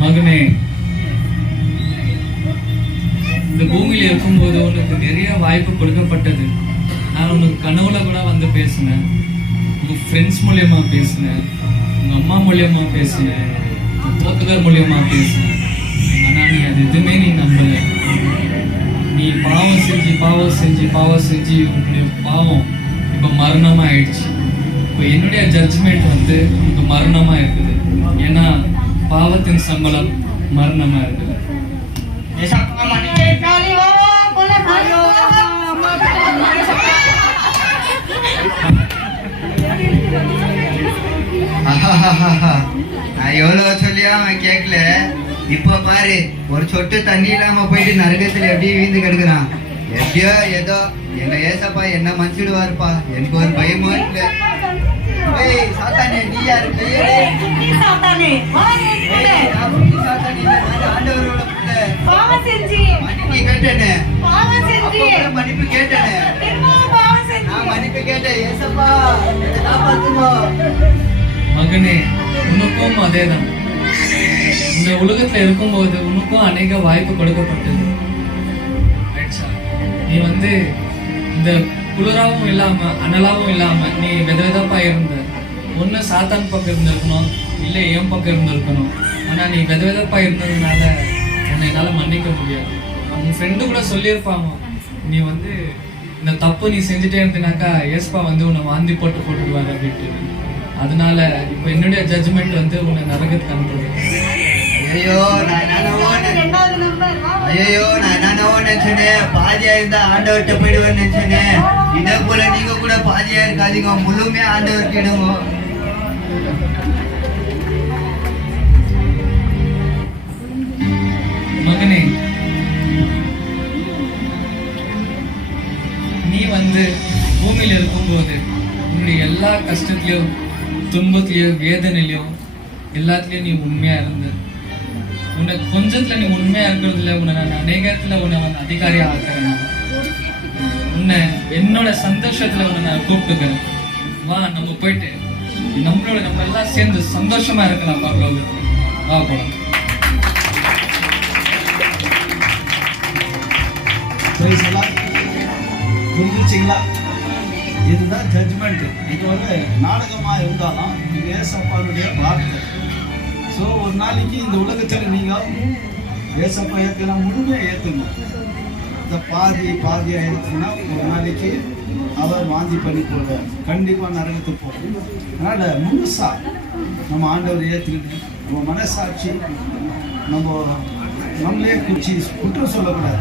மகனே, இந்த பூமியில இருக்கும்போது உனக்கு நிறைய வாய்ப்பு கொடுக்கப்பட்டது. நான் உனக்கு கனவுல கூட வந்து பேசினேன், உங்க ஃப்ரெண்ட்ஸ் மூலியமா பேசினேன், உங்க அம்மா மூலியமா பேசினேன், போத்துகர் மூலியமா பேசினேன். ஆனா நீ அது எதுவுமே நீ நம்பல. நீ பாவம் செஞ்சு உன்னுடைய பாவம் இப்ப மரணமா ஆயிடுச்சு. இப்போ என்னுடைய ஜட்ஜ்மெண்ட் வந்து உனக்கு மரணமா இருக்குது. ஏன்னா பாவத்தின் சம்பளம் மரணமா இருக்குது. நான் எவ்வளவு சொல்லியா அவன் கேட்கல. இப்ப பாரு, ஒரு சொட்டு தண்ணி இல்லாம போயிட்டு நரகத்துல எப்படி வீந்து கிடக்குறான். எப்படியோ ஏதோ எங்க ஏசப்பா என்ன மன்னிச்சிடுவாருப்பா. எனக்கு ஒரு பயமும் இல்லை. சாத்தானே, நீ யாரு? ஆண்டவரோட மன்னிப்பு கேட்டேனே. நான் மன்னிப்பு கேட்டேன். ஏசப்பா காப்பாத்துமா. மகனே, உனக்கும் அதேதான். இந்த உலகத்துல இருக்கும்போது உனக்கும் அநேக வாய்ப்பு கொடுக்கப்பட்டது. நீ வந்து இந்த குளிராவும் இல்லாம அனலாவும் இல்லாம நீ வெதவெதப்பா இருந்த. ஒண்ணு சாத்தான் பக்கம் இருந்திருக்கணும், இல்லை என் பக்கம் இருந்திருக்கணும். ஆனா நீ வெதவெதப்பா இருந்ததுனால உன்னை என்னால மன்னிக்க முடியாது. உன் ஃப்ரெண்டு கூட சொல்லியிருப்பாங்க, நீ வந்து இந்த தப்பு நீ செஞ்சுட்டே இருந்தனாக்கா ஏஸ்பா வந்து உன்னை வாந்தி போட்டுடுவாரு அப்படின்ட்டு. அதனால இப்ப என்னுடைய ஜட்ஜ்மெண்ட் வந்து உன்னை நரகத்துக்கு அனுப்புறது. ஐயோ நான் என்னவோ நினைச்சேனே. பாதியா இருந்தா ஆண்டவர்கிட்ட போயிடுவேன்னு நினைச்சேனே. இதே போல நீங்க கூட பாதியா இருக்காதீங்க, முழுமையா ஆண்டவர்கிட்ட இடுங்க. மகனே, நீ வந்து பூமியில இருக்கும்போது உன்னுடைய எல்லா கஷ்டத்திலையும் துன்பத்திலையும் வேதனையிலையும் எல்லாத்துலயும் நீ உண்மையா இருந்த. உன்னை கொஞ்சத்துல நீ உண்மையா இருக்கிறதுல உன்னை நான் அநேகத்துல உன்னை வந்து அதிகாரியா ஆக்குறேன். உன்னை என்னோட சந்தோஷத்துல உன்னை நான் கூப்பிட்டுக்கிறேன். வா, நம்ம போயிட்டு நம்ம எல்லாம் சேர்ந்து சந்தோஷமா இருக்கலாம். வா போலாம். புரிஞ்சுச்சிங்களா? இதுதான் ஜட்ஜ்மெண்ட். இது ஒரு நாடகமா இருந்தாலும் இது ஏசப்பாவுடைய வார்த்தை. ஸோ ஒரு நாளைக்கு இந்த உலகத்தில் நீங்கள் ஏசப்பா ஏற்றுக்கலாம், முழுமையாக ஏற்றுக்கணும். இந்த பாதியாக ஏற்றுனா ஒரு நாளைக்கு அவர் வாந்தி பண்ணி போடுவார், கண்டிப்பாக நரகத்துக்கு போகும். அதனால் முழுசா நம்ம ஆண்டவர் ஏற்றுக்கிட்டு நம்ம மனசாட்சி நம்மளே குச்சி குற்றம் சொல்லக்கூடாது.